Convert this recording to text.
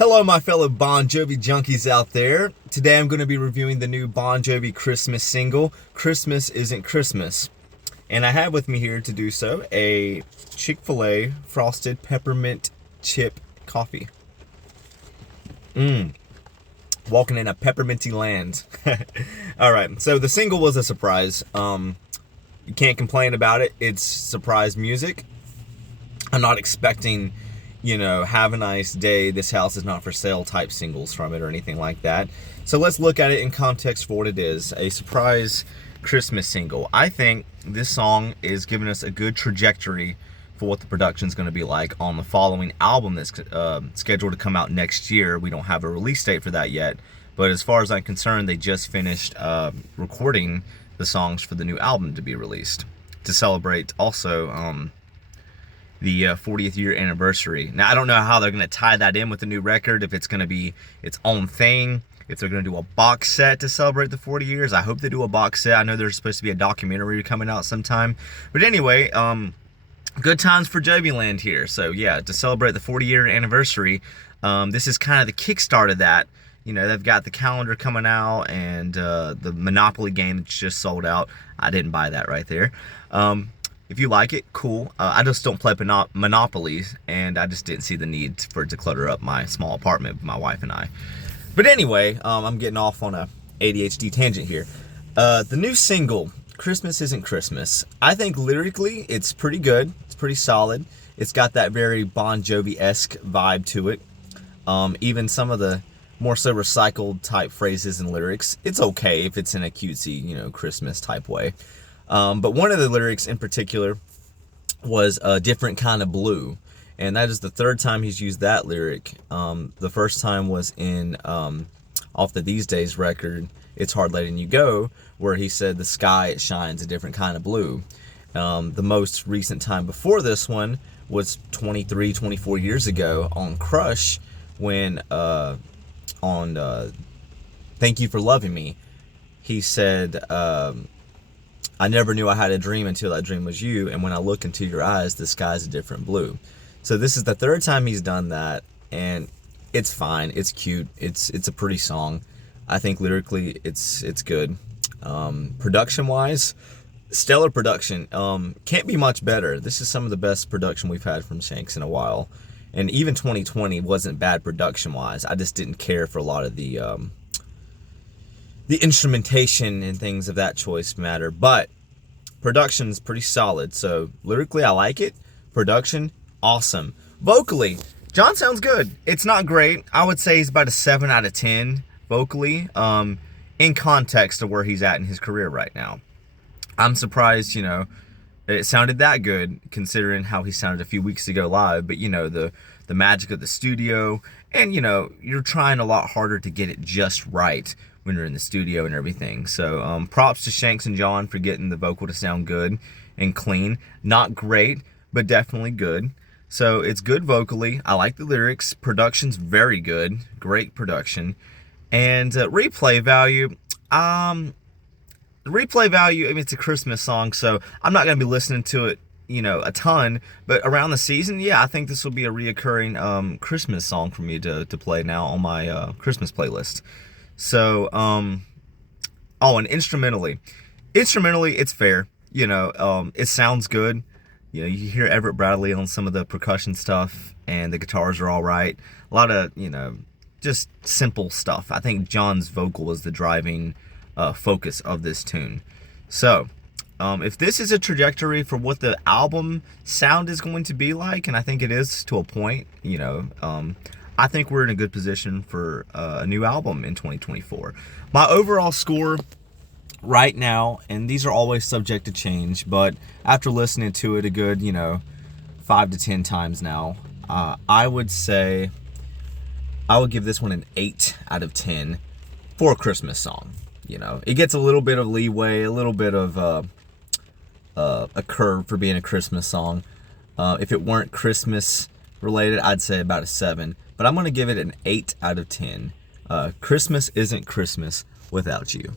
Hello, my fellow Bon Jovi junkies out there. Today I'm going to be reviewing the new Bon Jovi Christmas single, Christmas Isn't Christmas. And I have with me here to do so a Chick-fil-A frosted peppermint chip coffee. Walking in a pepperminty land. Alright, so the single was a surprise. You can't complain about it. It's surprise music. I'm not expecting, have a nice day, this house is not for sale type singles from it or anything like that. So let's look at it in context for what it is, a surprise Christmas single. I think this song is giving us a good trajectory for what the production is going to be like on the following album that's scheduled to come out next year. We don't have a release date for that yet, but as far as I'm concerned, they just finished recording the songs for the new album to be released to celebrate also the 40th year anniversary. Now, I don't know how they're going to tie that in with the new record, if it's going to be its own thing, if they're going to do a box set to celebrate the 40 years. I hope they do a box set. I know there's supposed to be a documentary coming out sometime. But anyway, good times for Jovi Land here. So yeah, to celebrate the 40-year anniversary, this is kind of the kickstart of that. They've got the calendar coming out and the Monopoly game that's just sold out. I didn't buy that right there. If you like it, cool. I just don't play Monopolies, and I just didn't see the need for it to clutter up my small apartment with my wife and I. But anyway, I'm getting off on a ADHD tangent here. The new single, Christmas Isn't Christmas, I think lyrically it's pretty good. It's pretty solid. It's got that very Bon Jovi-esque vibe to it. Even some of the more so recycled type phrases and lyrics, it's okay if it's in a cutesy, Christmas type way. But one of the lyrics in particular was a different kind of blue. And that is the third time he's used that lyric. The first time was in off the These Days record, It's Hard Letting You Go, where he said the sky, it shines a different kind of blue. The most recent time before this one was 24 years ago on Crush, when on Thank You for Loving Me, he said, I never knew I had a dream until that dream was you, and when I look into your eyes, the sky's a different blue. So this is the third time he's done that, and it's fine, it's cute, it's a pretty song. I think lyrically it's good. Production-wise, stellar production. Can't be much better. This is some of the best production we've had from Shanks in a while. And even 2020 wasn't bad production-wise. I just didn't care for a lot of the instrumentation and things of that choice matter, but production's pretty solid. So lyrically, I like it. Production, awesome. Vocally, John sounds good. It's not great. I would say he's about a 7 out of 10 vocally, in context of where he's at in his career right now. I'm surprised, it sounded that good considering how he sounded a few weeks ago live, but the magic of the studio, and you're trying a lot harder to get it just right when you're in the studio and everything. So props to Shanks and John for getting the vocal to sound good and clean. Not great, but definitely good. So it's good vocally. I like the lyrics. Production's very good. Great production. And replay value. I mean, it's a Christmas song, so I'm not going to be listening to it, a ton. But around the season, yeah, I think this will be a reoccurring Christmas song for me to play now on my Christmas playlist. So, and instrumentally, it's fair. It sounds good. You hear Everett Bradley on some of the percussion stuff, and the guitars are all right. A lot of, just simple stuff. I think John's vocal was the driving focus of this tune. So, if this is a trajectory for what the album sound is going to be like, and I think it is to a point, I think we're in a good position for a new album in 2024. My overall score right now, and these are always subject to change, but after listening to it a good, 5 to 10 times now, I would say I would give this one an 8 out of 10 for a Christmas song. It gets a little bit of leeway, a little bit of a curve for being a Christmas song. If it weren't Christmas related, I'd say about a 7. But I'm going to give it an 8 out of 10. Christmas isn't Christmas without you.